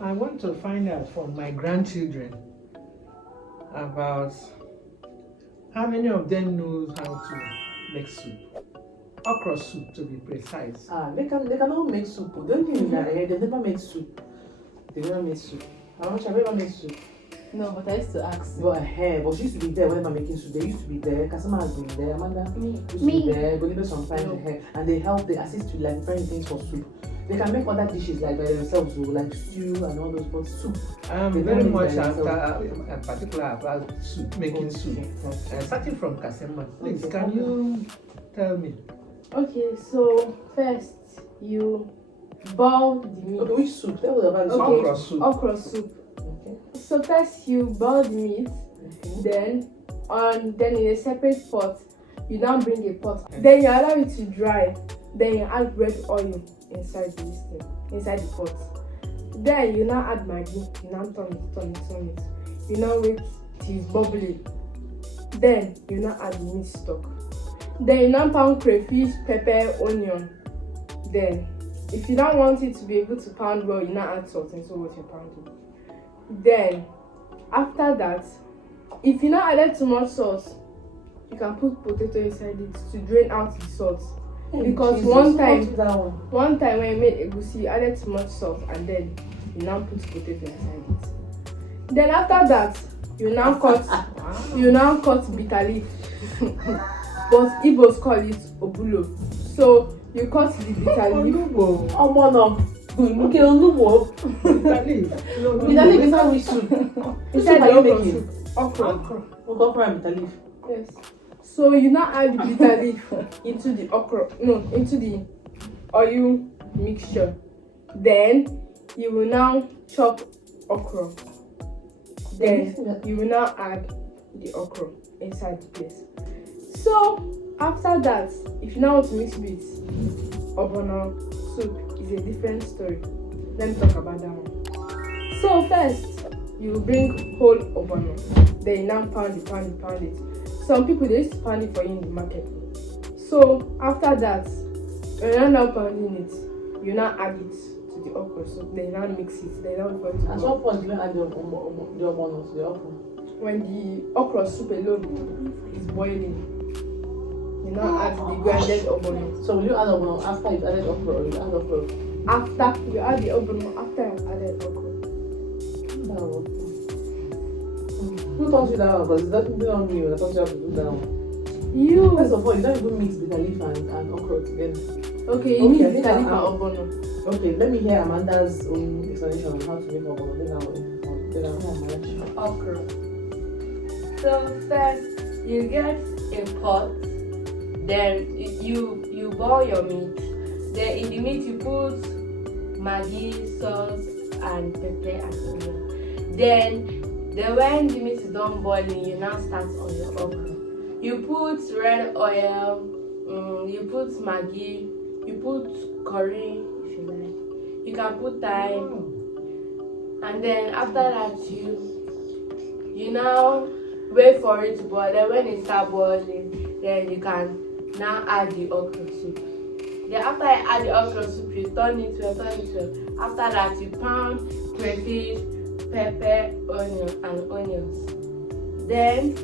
I want to find out from my grandchildren about how many of them knows how to make soup. Okra soup, to be precise. They cannot make soup. Don't you mean that? They never make soup. They never make soup. How much have you ever made soup? No, but I used to ask. But she used to be there whenever making soup. They used to be there. Kasama has been there. Amanda used to Me. be there. Bolivar sometimes here, and they help. They assist with like different things for soup. They can make other dishes like by themselves, like stew and all those, but soup. I'm They very don't much make after, themselves. in particular about soup, making soup. Starting from Kasema, please, Okay. can you tell me? Okay, so first you boil the meat. Okay, which soup? Tell me about the soup. Okay. Okra soup. Okra soup. Okay. So first you boil the meat, then in a separate pot, you now bring a pot. Okay. Then you allow it to dry. Then you add red oil inside the pot. Then you now add Maggi. You now turn it. You now wait till it's bubbling. Then you now add the meat stock. Then you now pound crayfish, pepper, onion. Then, if you don't want it to be able to pound well, you now add salt into what you're pounding. Then, after that, if you now added too much sauce, you can put potato inside it to drain out the salt. Because Jesus, one what time when you made egusi, you added too much salt and then you now put potato inside it. Then after that, you now cut bitter leaf. But Igbos call it obulo. So you cut the bitter leaf. Onubo. Okay, Onubo. Bitter leaf. Bitter leaf is not which soup. Which soup are you making? Okra. Okra and bitter leaf. Yes. So you now add the bitter leaf into the into the oil mixture. Then you will now chop okra. Then you will now add the okra inside the place. So after that, if you now want to mix with ogbono soup, is a different story. Let me talk about that one. So first, you bring whole ogbono. Then you now pound it. Some people they used to pound it for you in the market. So after that, when you're now pounding it, you now add it to the okra soup. Then you now mix it. Then you now put it. At what point do you add the ogbono to the okra? When the okra soup alone is boiling, you now add the grounded ogbono. So will you add ogbono after you've added okra, or you add okra? After you add the ogbono, after you've added okra. Who taught you that one? Because it's definitely not me that taught you how to do that one. You. First of all, you don't even mix bitter leaf and okra together. Okay, you Okay, need I think bitter leaf and I'll- ogbono. Okay, let me hear Amanda's own explanation on how to make ogbono. Then I'll hear Amanda's. Okra. So first you get a pot, then you boil your meat. Then in the meat you put Maggi, sauce and pepper and onion. Then when the meat is done boiling, you now start on your okra. You put red oil, you put Maggi, you put curry if you like. You can put thyme. And then after that you now wait for it to boil. Then when it starts boiling, then you can now add the okra soup. Then after you add the okra soup, you turn it well. After that you pound crayfish, pepper, onions. Then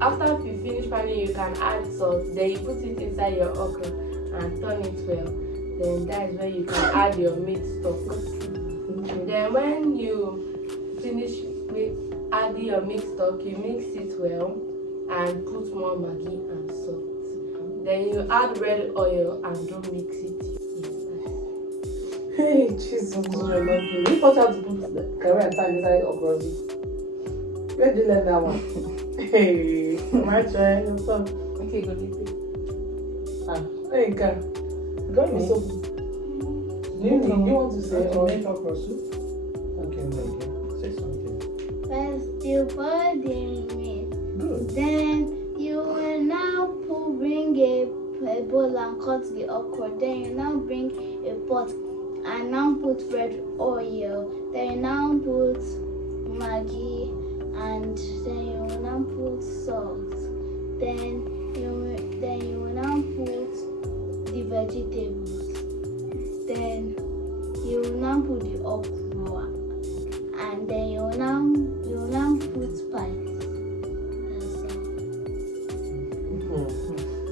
after you finish pounding, you can add salt. Then you put it inside your okra and turn it well. Then that is where you can add your meat stock. Then when you finish adding your meat stock, you mix it well and put more Maggi and salt. Then you add red oil and don't mix it. Hey, Jesus, I love you. You taught you how to put the curry and thyme inside okra. Where did you learn that one? Hey, my turn. What's up? Okay, go leave it. Hey, Ka. Go me. So, do you want to say How or to make okra soup? Okay, Mike, say something. First you boil the meat. Good. Then you will now bring a bowl and cut the okra. Then you now bring a pot and now put red oil. Then you now put Maggi and then you will now put salt. Then you will now put the vegetables. Then you will now put the okra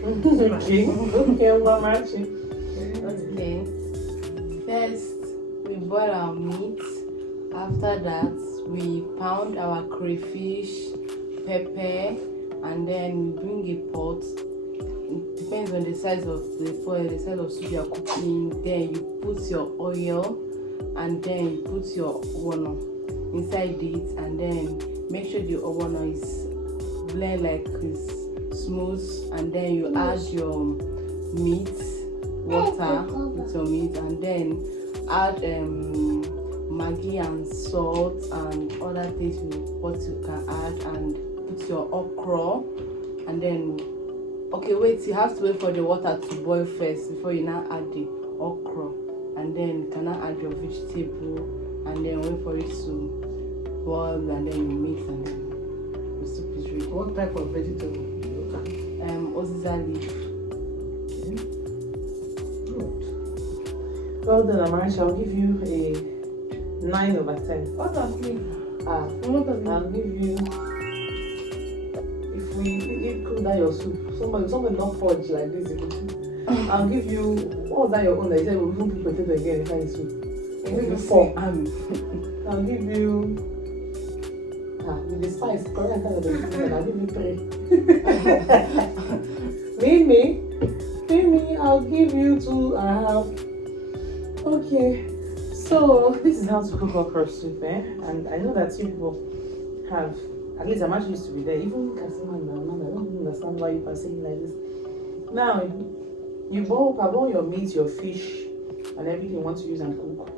Okay, Mamachi. Okay. First, we boil our meat. After that, we pound our crayfish, pepper, and then we bring a pot. It depends on the size of the pot, the size of soup you are cooking. Then you put your oil, and then you put your ogbono inside it, and then make sure the ogbono is blend like it's smooth, and then you add your meat, water with your meat, and then add maggi and salt and other things what you can add, and put your okra, and then you have to wait for the water to boil first before you now add the okra, and then you can now add your vegetable, and then wait for it to boil, and then you mix, and then the soup is ready. What type of vegetable? Oziza leaf. Okay. Good. Well done, Amarachi. I'll give you a 9 over 10. What of me? What does I'll give you. If we cook that your soup, somebody not purge like this. I'll give you. What was that your own? That you said we won't put potato again in the soup. I'll give you 4. I'll give you. With the spice, correct? I'll give you 3. Mimi, I'll give you 2.5. Okay, so this is how to cook okra soup, and I know that you people have, at least I'm actually used to be there. Even Kasima and Amanda, I don't understand why you are saying like this. Now, you boil your meat, your fish, and everything you want to use and cook,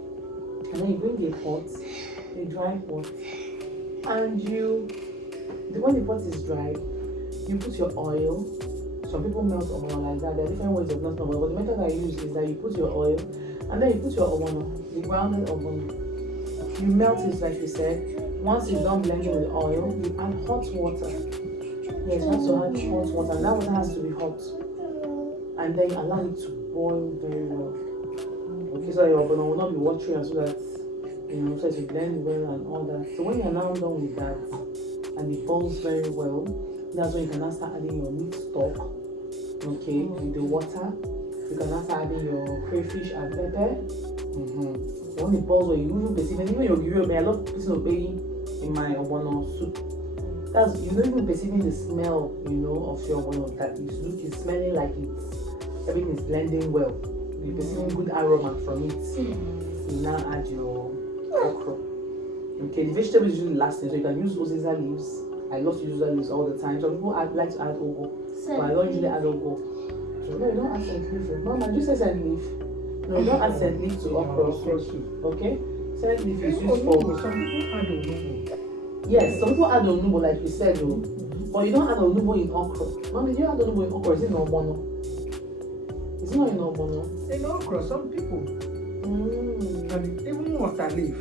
and then you bring a pot, a dry pot, and when the pot is dry, you put your oil. Some people melt oil like that. There are different ways of melting oil, but the method I use is that you put your oil, and then you put your ogbono, the grounded ogbono. You melt it like you said. Once you're done blending with the oil, you add hot water. Yes, you have to add hot water, and that water has to be hot. And then you allow it to boil very well. Okay, so your ogbono will not be watery, and so that so it will blend well and all that. So when you're now done with that, and it boils very well, that's when you can now start adding your meat stock. Okay, with the water. You can now start adding your crayfish and pepper. When it boils, you even perceive, and even your gyro, I love putting obey in my ogbono soup. That's, you're not even perceiving the smell, of your ogbono, that it's smelling like everything is blending well. You're perceiving good aroma from it. You now add your okra. Okay, the vegetable is usually the last thing, so you can use oziza leaves. I love to use oziza leaves all the time. Some people like to add ugu, but I don't usually add ugu. So no, you don't add scent leaf. Mama, you say scent leaf. No, you don't add scent leaf to okra soup. Okay? Scent leaf is used for. Some people add onubo. Yes, some people add onubo, like you said, though. But you don't add onubo in okra. Mommy, do you add onubo in okra? Is it in ogbono? It's not in ogbono. In okra, some people. And even water leaf.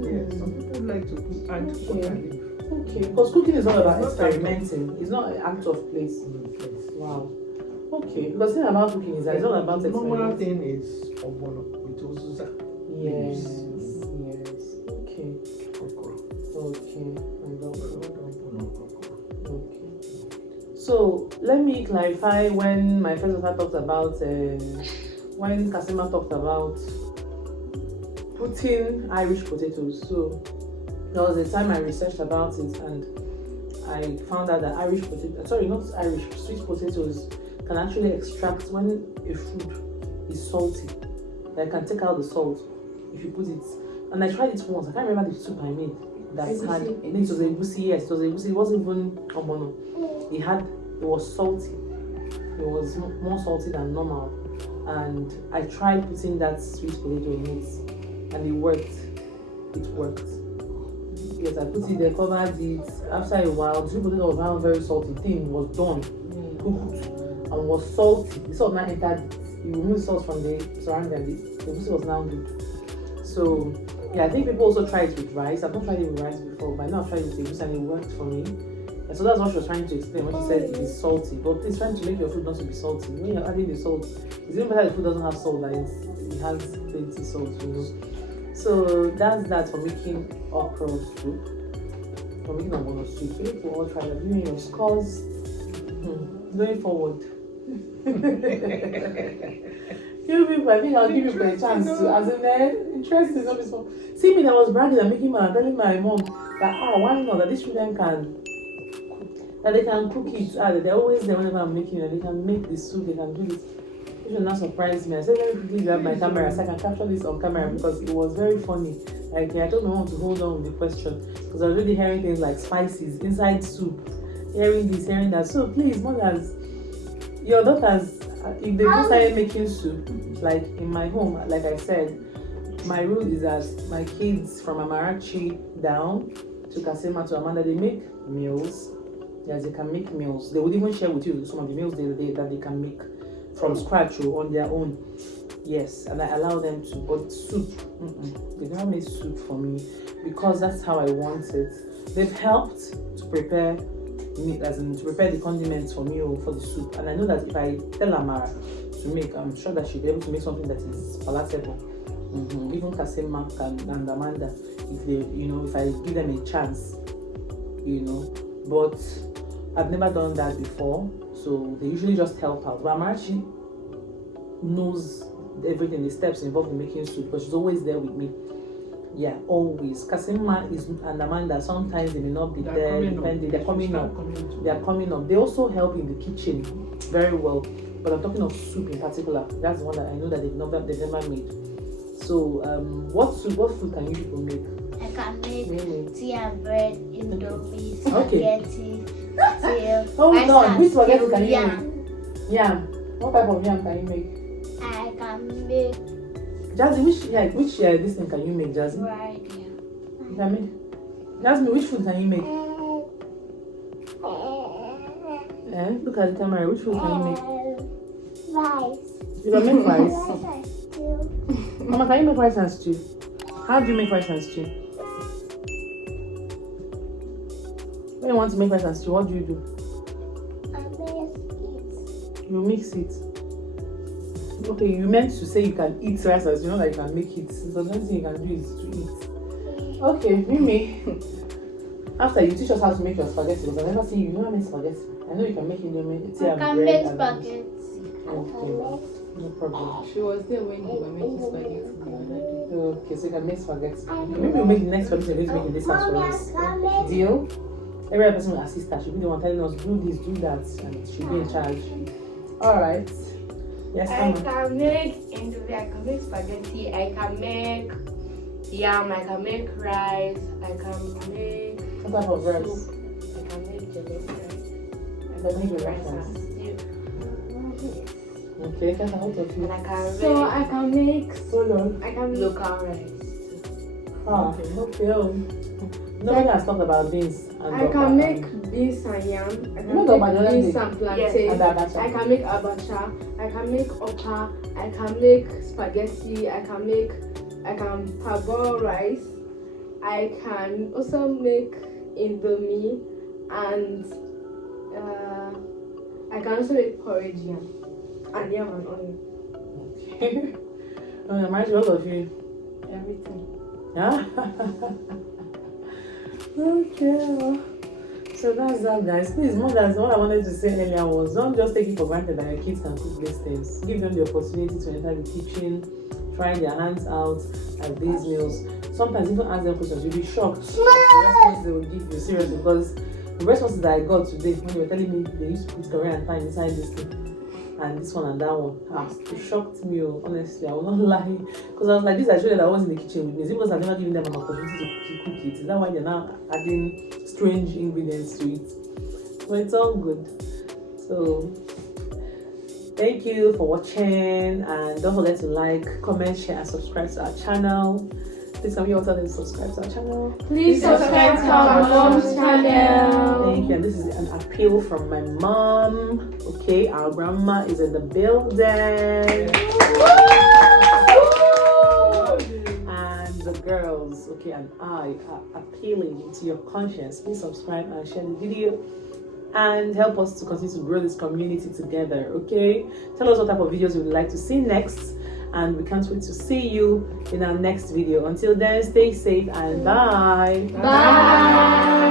Yes, some people like to add water leaf. Okay, because cooking is all about experimenting. It's not an act of place. Wow. Okay, because the thing about cooking is that it's all about the normal experimenting. thing is ogbono with oziza. Yes. Okay. Okra. Okay. So let me clarify when my first daughter talked about when Kasima talked about putting Irish potatoes. So there was a time I researched about it, and I found out that sweet potatoes can actually extract when a food is salty. They can take out the salt if you put it. And I tried it once. I can't remember the soup I made that had. It was a egusi. Yes, it was a egusi. It wasn't even ogbono. It was salty. It was more salty than normal. And I tried putting that sweet potato in it, and it worked. It worked. Yes, I put it there, covered it. After a while, the sweet potato was now very salty. The thing was done, cooked, and was salty. The salt now entered it. You remove the salt from the surrounding, and the egusi was now good. So, yeah, I think people also try it with rice. I've not tried it with rice before, but I know I've tried it with egusi, and it worked for me. And so that's what she was trying to explain when she said it is salty. But please trying to make your food not to be salty. When you're adding the salt, it's even better if the food doesn't have salt than it has plenty salt, So that's that for making okra soup. For making ogbono soup. So you all try that. Doing your scores. going forward. You people, I think I'll give you a chance to, as in interest is always fun. See me that was bragging and making my telling my mom that why not that these children can that they can cook it, that they're always there whenever I'm making it, they can make the soup, they can do this. Which will not surprise me. I said, let me quickly grab my camera so I can capture this on camera because it was very funny. Like I told my mom to hold on with the question because I was already hearing things like spices inside soup, hearing this, hearing that. So please, mothers, your daughters, if they started making soup, like in my home, like I said, my rule is that my kids from Amarachi down to Kasema to Amanda, they make meals. Yes, they can make meals. They would even share with you some of the meals that they can make from scratch or on their own. Yes, and I allow them to. But soup, they never made soup for me because that's how I want it. They've helped to prepare meat, as in to prepare the condiments for me or for the soup. And I know that if I tell Amara to make, I'm sure that she'll be able to make something that is palatable. Even Kasema and Amanda, if they, if I give them a chance, But I've never done that before, so they usually just help out. But Amarachi knows everything, the steps involved in making soup, because she's always there with me. Yeah, always. Kasima and Amanda, sometimes they may not be there, depending. They're coming up. They are coming up. They also help in the kitchen very well. But I'm talking of soup in particular. That's the one that I know that they've never made. So, what food can you people make? I can make tea and bread, indomie, spaghetti, Hold on, which spaghetti can you make? Yam. What type of yam can you make? I can make Jazzy, which this thing can you make, Jazzy? fried yam. You can make? Jasmine, which food can you make? Look at the camera. Which food can you make? Rice. You can make rice. Stew. Mama, can you make rice and stew? How do you make rice and stew? When you want to make rice and stew, what do you do? I make it. You mix it. Okay, you meant to say you can eat rice and stew, not that you can make it. So the only thing you can do is to eat. Okay, Mimi. After you teach us how to make your spaghetti, because I've never seen you never make spaghetti. I know you can make indomie, tea I and can bread make and spaghetti. Okay, no problem. She was there when you were making spaghetti the other day. Okay, so you can make spaghetti. Maybe we'll make the next spaghetti you're going to make in this house for us. Deal? Every person will assist her. She'll be the one telling us, do this, do that, and she'll be in charge. Alright. Yes, I Emma. can make indomie, I can make spaghetti, I can make yam, I can make rice, I can make What type of rice? soup, I can make jollof rice, I can make can make jollof rice and rice. stew, Okay, can I help you? and I can So make I can make Hold on. local rice. Okay. Nobody has talked about beans and I can make beans and yam. I You can know the make banana beans leaf? and plantain. And abacha. I can make abacha. I can make okra. I can make spaghetti. I can parboil rice. I can also make indomie, and I can also make porridge yam and onion. Okay. Marjorie, what of you? Everything. Yeah. Okay. So that's that, guys. Please, mothers, what I wanted to say earlier was don't just take it for granted that your kids can cook these things. Give them the opportunity to enter the kitchen, try their hands out at these meals. Sometimes even ask them questions. You'll be shocked at the responses they will give you. Seriously, because the responses that I got today when they were telling me they used to put Korean and thyme inside this thing, and this one and that one, it shocked me. Honestly, I will not lie, because I was like, this I showed that I was in the kitchen with me. Is it because I've never given them an opportunity to cook it? Is that why they're now adding strange ingredients to it? But it's all good. So thank you for watching, and don't forget to like, comment, share, and subscribe to our channel. Please can we all tell them to subscribe to our channel? Please subscribe to our mom's channel. Thank you. And this is an appeal from my mom. Okay, our grandma is in the building. And the girls, okay, and I are appealing to your conscience. Please subscribe and share the video and help us to continue to grow this community together. Okay, tell us what type of videos you would like to see next, and we can't wait to see you in our next video. Until then, stay safe and bye. Bye.